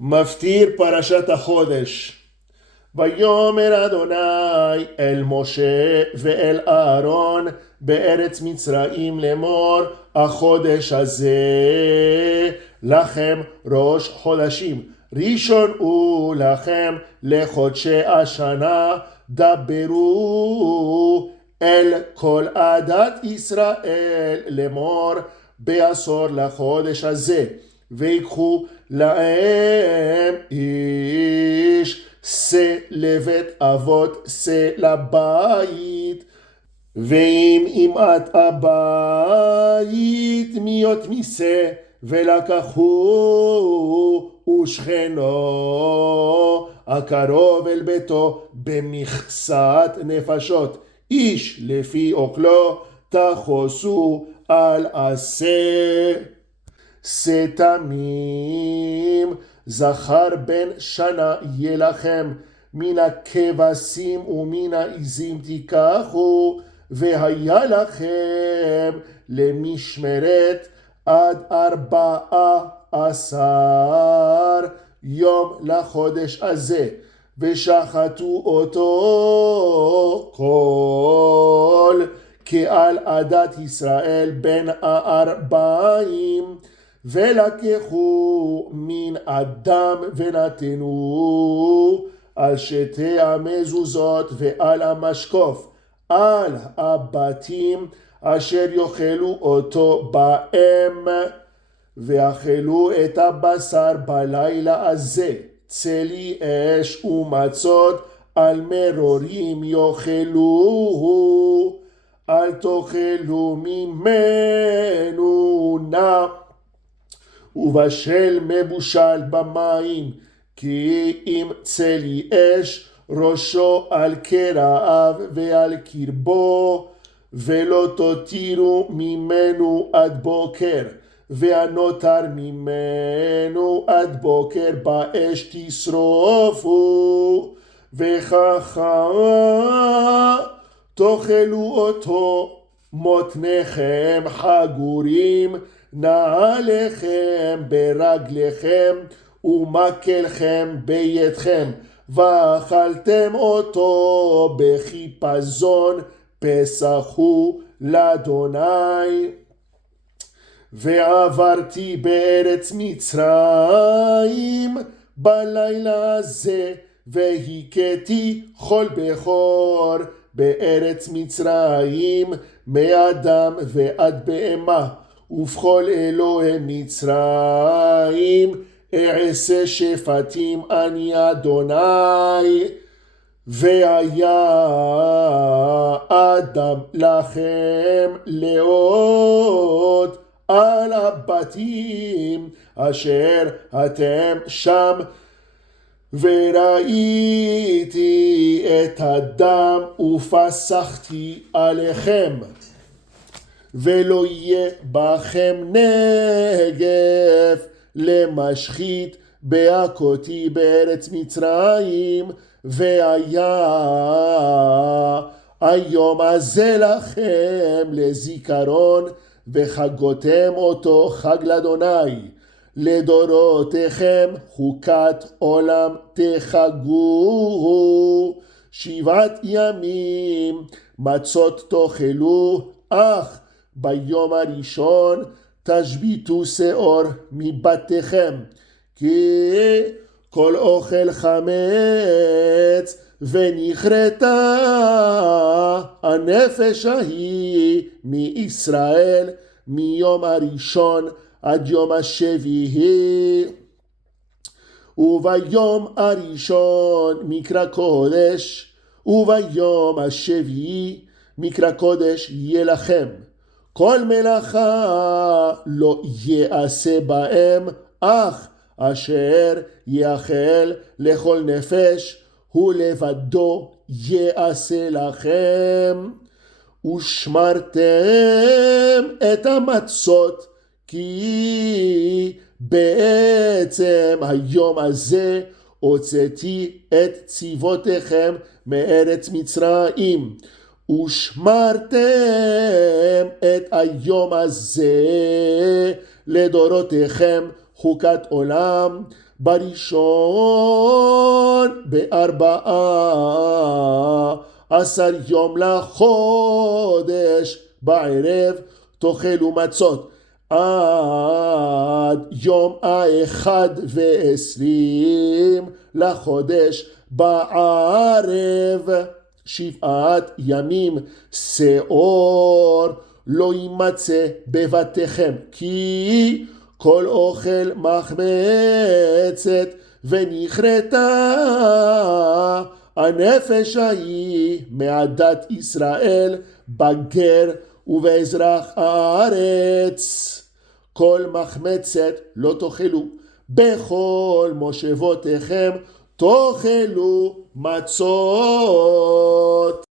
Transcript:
מפטיר פרשת החודש. ויאמר אדוני אל משה ואל אהרון בארץ מצרים לאמור, החודש הזה לכם ראש חודשים, ראשון הוא לכם לחודשי השנה, דברו אל כל עדת ישראל לאמור, בעשור לחודש הזה, ויקחו להם איש שא לבית אבות, שא לבית, ואם אימת הבית מיות משא, ולקחו ושכנו הקרוב אל ביתו במכסת נפשות, איש לפי אוכלו, תחוסו על עשה. שא תמים זכר בן שנה יהיה לכם, מן הכבשים ומן העזים תיקחו, והיה לכם למשמרת עד 14 יום לחודש הזה, ושחטו אותו כל כעל עדת ישראל בין 40, ולקחו מן הדם ונתנו על שתי המזוזות ועל המשקוף, על הבתים אשר יאכלו אותו בהם, ואכלו את הבשר בלילה הזה, צלי אש ומצות על מרורים יאכלו, אל תאכלו ממנו נא, ובשל מבושל במים, כי אם צלי אש ראשו על קרעיו ועל קרבו, ולא תותירו ממנו עד בוקר, והנותר ממנו עד בוקר באש תשרופו, וככה תאכלו אותו, מותניכם חגורים, נעליכם ברגליכם ומקלכם בידכם, ואכלתם אותו בחיפזון, פסח הוא לאדוני. ועברתי בארץ מצרים בלילה הזה, והכיתי כל בכור בארץ מצרים, מאדם ועד בהמה, ובכל אלוהי מצרים אעשה שפטים אני אדוני. והיה אדם לכם לאות על הבתים אשר אתם שם, וראיתי את הדם ופסחתי עליכם, ולא יהיה בכם נגף למשחית בהכותי בארץ מצרים, והיה היום הזה לכם לזיכרון, וחגותם אותו חג לאדוני, לדורותיכם חוקת עולם תחגו, 7 ימים מצות תאכלו, אך ביום הראשון תשביתו שאור מבתיכם, כי כל אוכל חמץ ונכרתה הנפש ההיא מישראל מיום הראשון עד יום השביעי. וביום הראשון מקרא קודש, וביום השביעי מקרא קודש יהיה לכם. כל מלאכה לא יעשה בהם, אך אשר יאכל לכל נפש הוא לבדו יעשה לכם. ושמרתם את המצות, כי בעצם היום הזה הוצאתי את צבאותיכם מארץ מצרים, ושמרתם את היום הזה לדורותיכם חוקת עולם בראשון ב14 יום לחודש בערב תאכלו מצות עד יום 21 לחודש בערב 7 ימים שאור לא יימצא בבתיכם כי כל אוכל מחמצת ונכרתה הנפש ההיא מעדת ישראל בגר ובאזרח הארץ. כל מחמצת לא תאכלו, בכל מושבותיכם תאכלו מצות.